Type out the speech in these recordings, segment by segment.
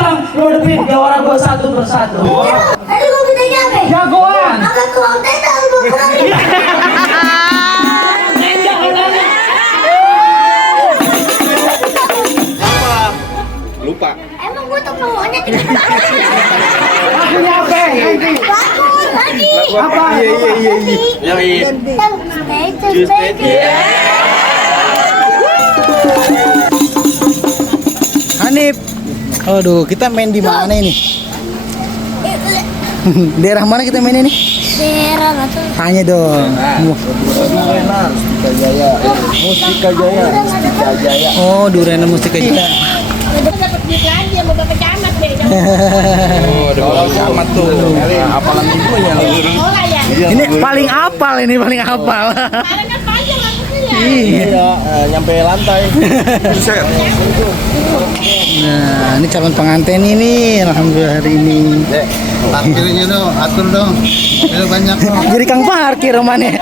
datang, lo depin jawara gua satu persatu. Tadi gua minta apa? Jagoan. Apa tuang tenda lu kurangin? Lupa. Emang gua tuh maunya di Lagunya apa? bagus lagi. Apa? Iya. Hanif. Aduh, kita main di mana ini? Daerah mana kita main ini? Daerah batu. Tanya dong. Mustika Jaya. Oh, Durena Mustika Jaya. Dapat duit lagi sama Bapak Camat deh. Oh, ada orang camat tuh. Apalan ibunya. Sekolah ya. Ini paling apal ini, paling apal. Kemarin kan panjang rambutnya. Iya. Nyampe lantai. Buset. Nah, ini calon pengantin ini, alhamdulillah hari ini. Parkirnya dong, atur dong. Itu banyak dong. Jadi kang parkir rumahnya.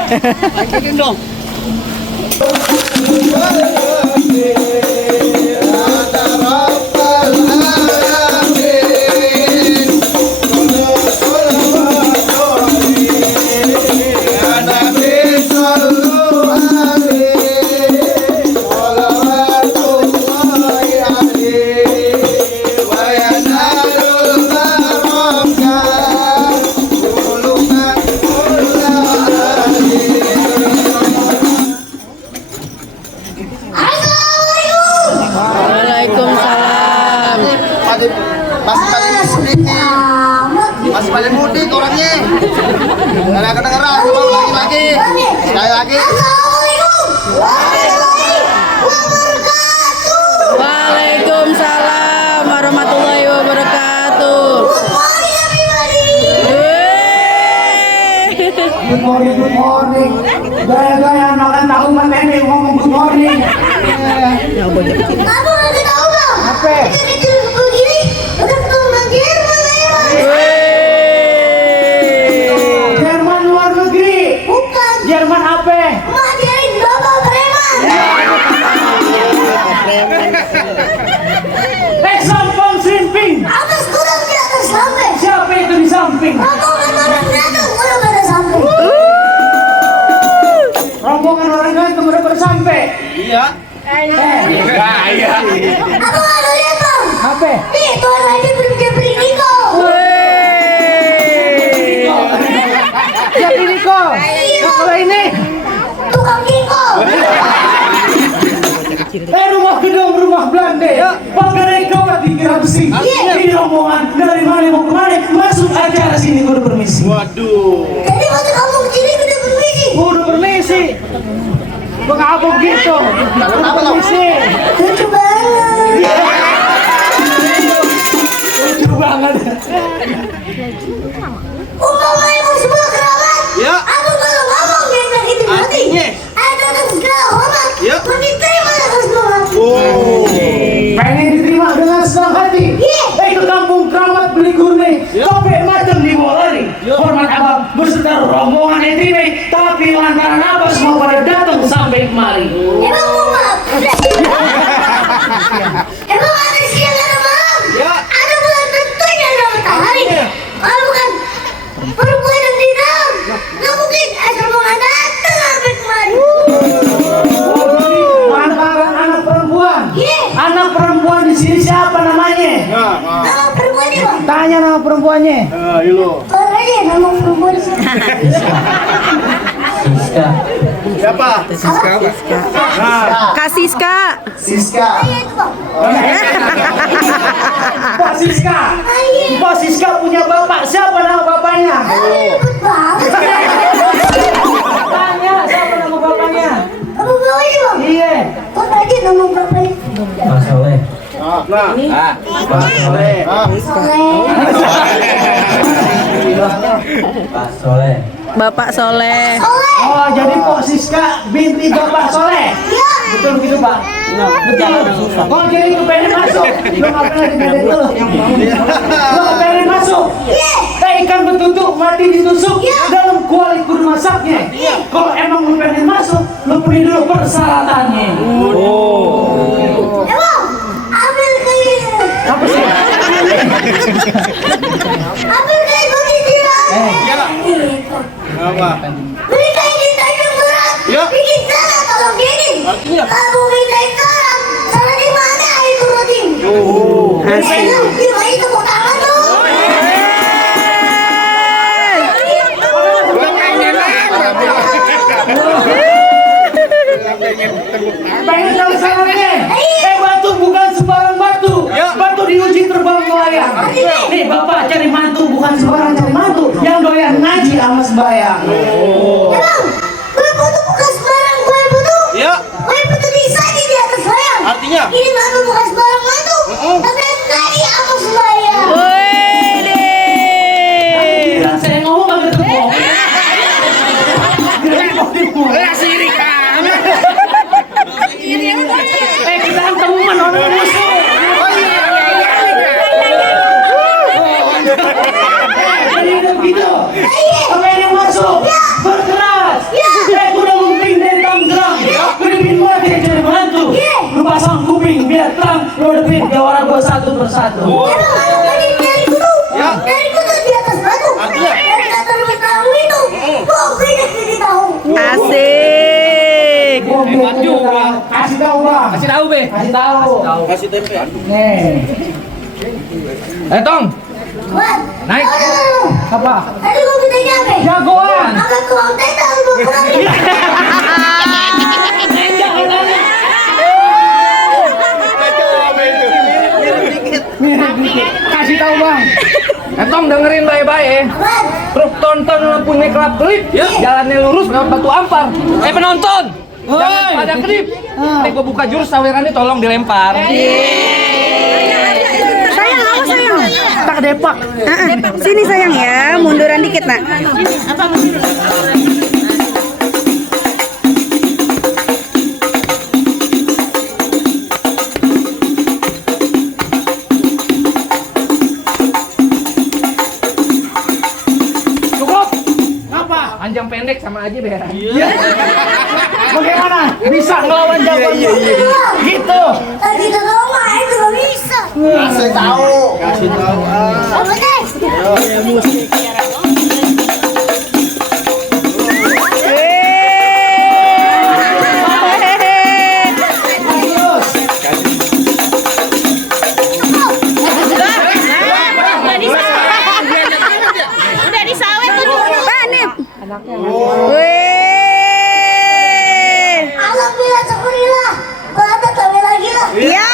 Waalaikumsalam. Masih paling mudik orangnya. Nggak kedengeran, ulang lagi. Sekali lagi. Waalaikumsalam warahmatullahi wabarakatuh. Good morning, good morning. Gaya-gaya makan tahu matene ngomong good morning. Kamu nggak tahu bang? Apa? Kecil begini udah ketemu Jerman ya. Jerman luar negeri. Bukan. Jerman apa? Ngajarin bapak preman. Sampang Srimping. Atas kurang di atas sampai. Siapa itu di samping? Rombongan orang datang udah pada sampai. Rombongan orang ganteng udah bersampai. Iya. Iya. Aku nggak ada lihat bang. Apa? Nih tuan aja belum jepri Niko. Siapa ini kok? Kalau ini Tukang Niko. rumah gedung rumah Belanda ya. Pakai kawat dikira besi. Ini rombongan dari mana mau kemana? Masuk acara sini kudu permisi. Waduh. Jadi waktu kamu kecil udah permisi. Kudu permisi. Mengapa begitu? Kudu permisi. Lucu banget. Lucu banget. Umpamanya mau sebuah kerabat. Ya. Aku kalau ngomong dengan itu berarti. Artinya? Ada segala hormat. Ya. Diterima dengan segala hati. Oh. Pengen diterima dengan senang hati. Iya. Ke kampung keramat beli gurne. Topek macam di lari. Hormat abang beserta rombongan etrime. Tapi lantaran apa semua pada datang sampai kemari. Emang mau maaf? Emang ada siang ada malam? Ya. Ada bulan tentunya ada matahari. Kalau bukan perempuan yang di dalam, nggak mungkin asal mau datang sampai kemari. Lantaran anak perempuan. Iya. Anak perempuan di sini siapa namanya? Nama perempuan ini bang. Tanya nama perempuannya. Ayo. Keluar aja nama perempuan siapa? Siapa? Kasiska. Siska. Iya itu bang. Pak Siska. Pak Siska punya bapak. Siapa nama bapaknya? Ribut banget. Tanya siapa nama bapaknya? Kamu bawa ini bang. Iya. Kau aja nama bapaknya. Pak Soleh. Nah. Pak Soleh. Soleh. Pak Soleh. Bapak Soleh. Soleh. Oh, jadi Pak Siska binti Bapak Soleh. Iya. Betul begitu, Pak? Betul. Oh, jadi lu pengen masuk. Lu nggak pernah dibedain dulu. Lu pengen masuk. Iya. Ikan betutuk mati ditusuk dalam kuali kudu masaknya. Kalau emang lu pengen masuk, lu penuhi dulu persyaratannya. Emang ambil ke ini. Apa sih? Apa? Berita ini Tanjung Berat. Ya. Bikin salah kalau gini. Artinya? Kamu mintain salah. Salah di mana itu rutin? Asik. Gimana tepuk tangan tuh? Pengen tahu salahnya? Batu bukan sembarang batu. Batu diuji terbang melayang. Nih bapak cari mantu bukan sembarang cari mantu. Yang doyan ngaji sama sembayang. Emang, gue butuh bukan sembarang gue butuh. Ya. Gue butuh disaji di atas layang. Artinya? Ini mantu bukan sembarang mantu. Tapi ngaji sama sembayang. Wede. Gila, saya ngomong agak tepuk. Kita kan teman orang musuh. Jadi gitu. Apa yang masuk? Berkeras. Udah ngumping dan tanggerang. Kuping mati jadi menantu. Lu pasang kuping biar terang. Lu depin dia orang gua satu persatu. Emang kalau tadi dari kutu. Dari kutu di atas batu. Dari kata lu tahu itu. Kok banyak jadi tahu. Asik. Kasih tahu bang. Kasih tahu be. Kasih tahu. Kasih tempe. Nih. Tong. Wan. Naik. Oh, Apa? tadi gua minta apa? Jagoan. Agak tuang teta lu kurang. Kasih tahu bang. Tong dengerin baik-baik. Wan. Truk tonton punya kelap klip. Jalannya lurus lewat batu ampar. Penonton. Jangan pada klip. Gua buka jurus sawerannya tolong dilempar. Sayang, awas sayang. Tak depak. Sini sayang ya, munduran dikit nak. Cukup. Apa? Panjang pendek sama aja deh. Bagaimana? Bisa ngelawan jagoan? Gitu. Tadi kalau mah itu gak bisa. Kasih tahu. Kasih tahu. Apa guys? Udah disawet tuh. Panip. Weh. Alhamdulillah syukurillah. Kalau ada tambah lagi lah. Ya.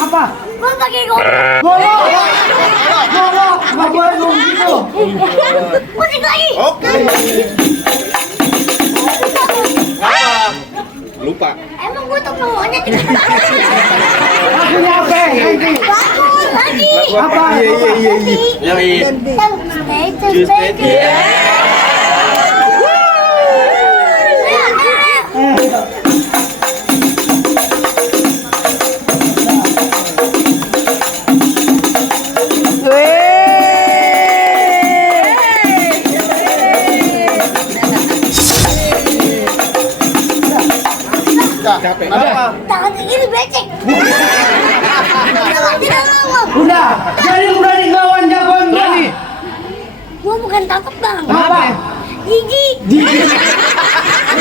Apa? Gua pakai golok. Golok. Golok. Nggak boleh ngomong gitu. Musik lagi. Oke. Lupa. Emang gua tuh maunya tiga. Lagunya apa? Nanti. Bagus lagi. Apa? Ya, iya. Stay steady. Capek. Apa? Tangan segini becek. Tidak ngomong. Udah. Jadi udah ngelawan jagoan gua. Gua bukan takut bang. Kenapa? Gigi.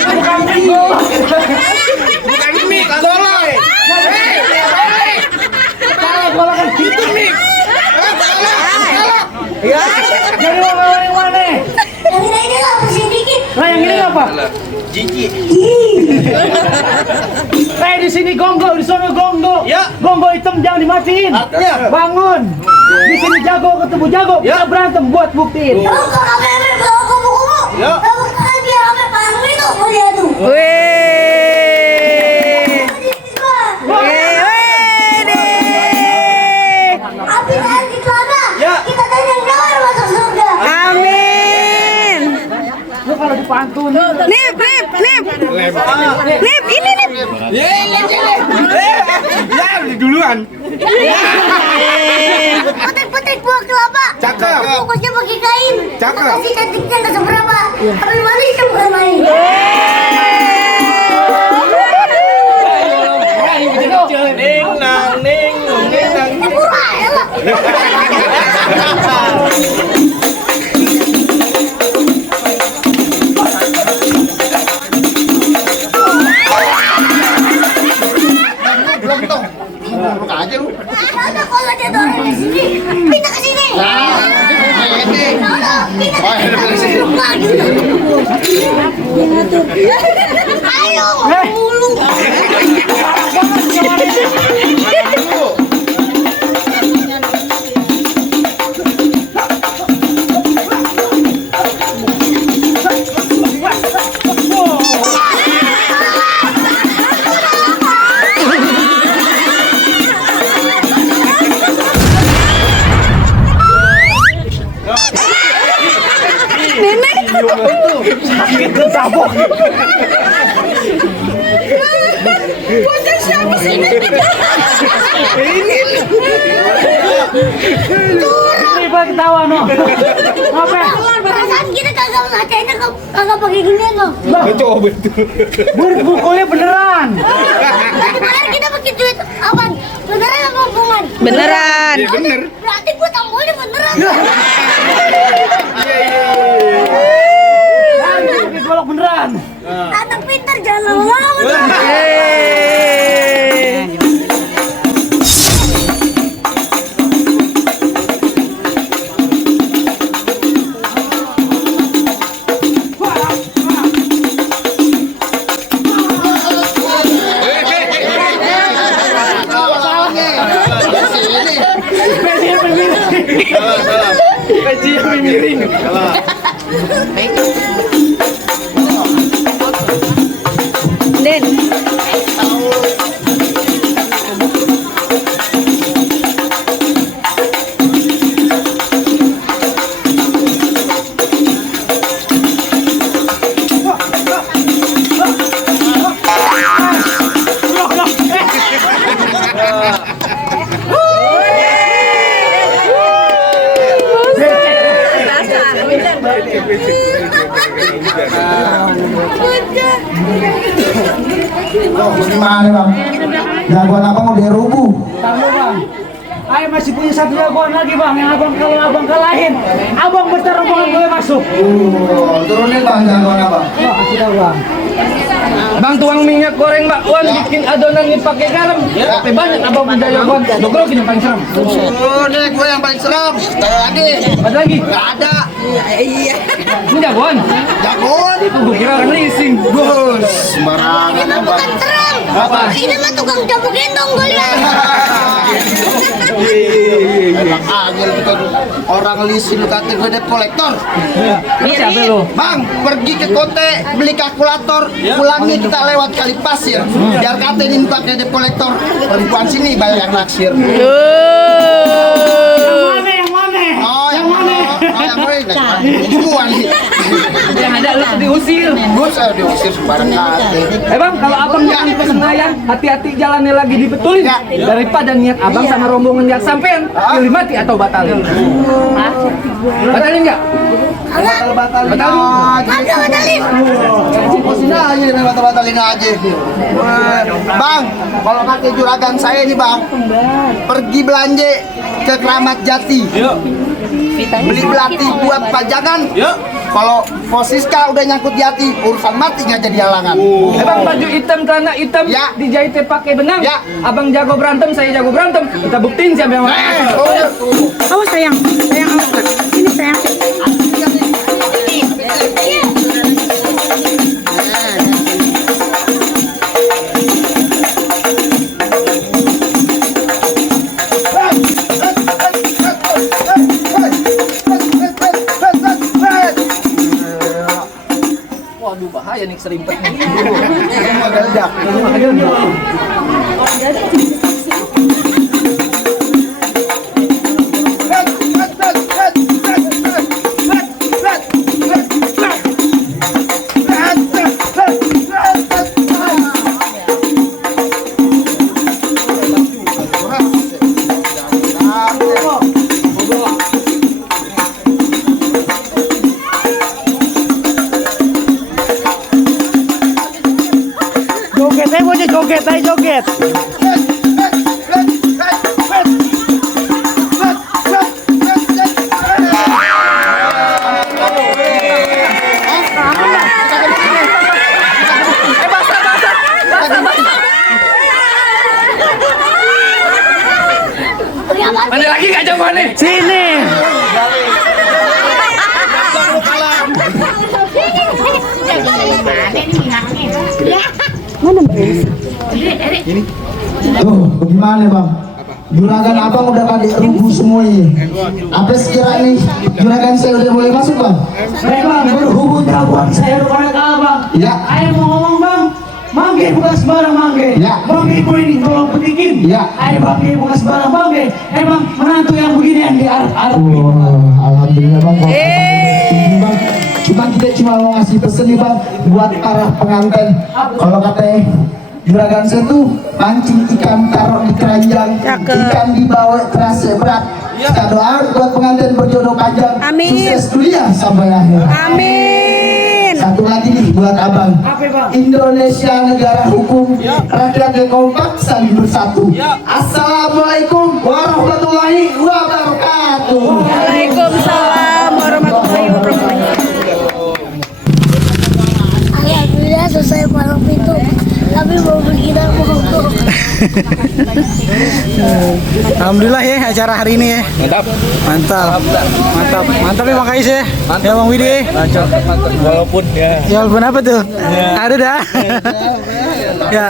Bukan bingo. Bukan mie, goloi. Salah golok kan gitu nih. Salah. Ya. Jadi mau ngelawan yang mana? Yang ini lah bersih dikit. Nah yang ini apa? Jiji. Di sini gonggo, di sana gonggo. Ya. Gonggo hitam jangan dimatiin. Artinya? Bangun. Di sini jago ketemu jago. Kita berantem buat buktiin. Kalau kau kamera kalau kau kubu. Ya. Kamu kan biar kami paham itu mau dia tuh. Weh. Wede. Api dan di celana. Ya. Kita tadi yang jawab masuk surga. Amin. Lu kalau kalau dipantun. Nip, ini Nip. Ya, duluan. Petik-petik buah kelapa. Cakep. Bungkusnya pakai kain. Cakep. Makasih cantiknya nggak seberapa. Tapi manisnya bukan main. Ning nang ning nang. Murah ya lah. Belum tuh. Buka aja lu. Ada kalau ada orang di sini. Pindah ke sini. Ini. Pindah. Oh, ini dari sini. Ayo. Mulu. Tiba ketawa no. Apa? Perasaan kita kagak ngacainya kagak pakai gini kok. Coba betul. Bukunya beneran. Kemarin kita pakai duit apa? Beneran apa bohongan? Beneran. Ya bener. Berarti gua tambolnya beneran. Pakai golok beneran. Anak pintar jangan lama-lama. Peci yang miring. Den. Oh, gimana bang? Jagoan apa mau dirubuh? Tahu bang. Ayo masih punya satu jagoan lagi bang, yang kalau abang kalahin, abang bertarung boleh masuk. Turunin bang jagoan apa? Wah, kasih tahu bang. Bang tuang minyak goreng bakwan bikin adonan ini pakai garam. Tapi banyak abang punya jagoan. Dogrokin yang paling serem. Oh, ini gue yang paling seram. Tadi Ada lagi? nggak ada. Ini jagoan. Jagoan. Itu gue kira orang leasing. Bos, sembarangan Ini mah bukan terang. Apa? Ini mah tukang jamu gendong gue lihat. Enak aja lu kan orang leasing lu kata gue debt kolektor. Ini siapa lo? Bang, pergi ke Kote beli kalkulator, pulangnya kita lewat kali pasir. Biar kata ini pakai debt kolektor. Perempuan sini banyak yang naksir. Yang mana? Yang mana? Oh, yang mana? Oh, yang mana? Semua nih. Yang ada lu diusir. Gue saya diusir sembarang kali. Bang, kalau abang jangan ke Senayan, hati-hati jalannya lagi dibetulin. Ya. Daripada niat abang sama rombongan yang sampean, pilih mati atau batalin. Batalin nggak? Batalin aja. Agak batalin. Posin aja, batalin aja. Bang, kalau pakai juragan saya nih bang, pergi belanja ke Keramat Jati. Beli belati buat pajangan. Kalau Posiska udah nyangkut di hati, urusan mati nggak jadi halangan. Bang, baju hitam, celana hitam, Ya. dijahitnya pakai benang. Ya. Abang jago berantem, saya jago berantem. Kita buktiin siapa yang menang. Oh, ya. Awas sayang, awas Kak. Ini sayang. Waduh, bahaya nih serimpet. Meledak. joget, ayo joget. Mana lagi gak jago nih? Sini. Tuh, bagaimana bang? Juragan abang udah pada rubuh semuanya. Apa sekira ini juragan saya udah boleh masuk bang? Baik bang, berhubung jagoan saya kepada abang. Ya. Ayo mau ngomong bang. Mangge bukan sembarang mangge. Ya. Mangge ibu ini tolong petikin. Ya. Ayo mangge bukan sembarang mangge. Emang menantu yang begini yang diarep-arep. Alhamdulillah bang. Bang, cuma kita cuma mau ngasih pesen nih bang buat para pengantin. Kalau katanya juragan saya tuh pancing ikan taruh di keranjang, Cakep. ikan dibawa terasa berat. Kita doa buat pengantin berjodoh panjang, Amin. sukses kuliah sampai akhir. Amin. Satu lagi nih buat abang. Indonesia negara hukum, rakyatnya kompak saling bersatu. Assalamualaikum warahmatullahi wabarakatuh. Waalaikumsalam warahmatullahi wabarakatuh. Alhamdulillah selesai malam itu. Kami mau berkita mogok. Alhamdulillah ya acara hari ini ya. Mantap. Mantap ya makasih ya. Ya Bang Widi. Walaupun ya. Ya walaupun apa tuh? Ada dah. Ya.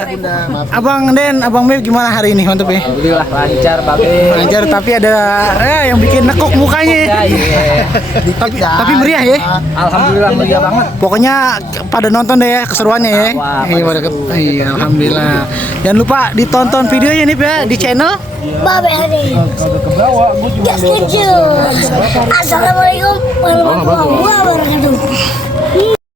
Abang Den, Abang Mip gimana hari ini? Mantap ya. Alhamdulillah lancar bagus. Lancar tapi ada yang bikin nekuk mukanya. Tapi meriah ya. Alhamdulillah meriah banget. Pokoknya pada nonton deh ya keseruannya ya. Wah, Iya, alhamdulillah. Jangan lupa ditonton videonya nih ya di channel. Babe hari. Gas kecil. Assalamualaikum warahmatullahi wabarakatuh.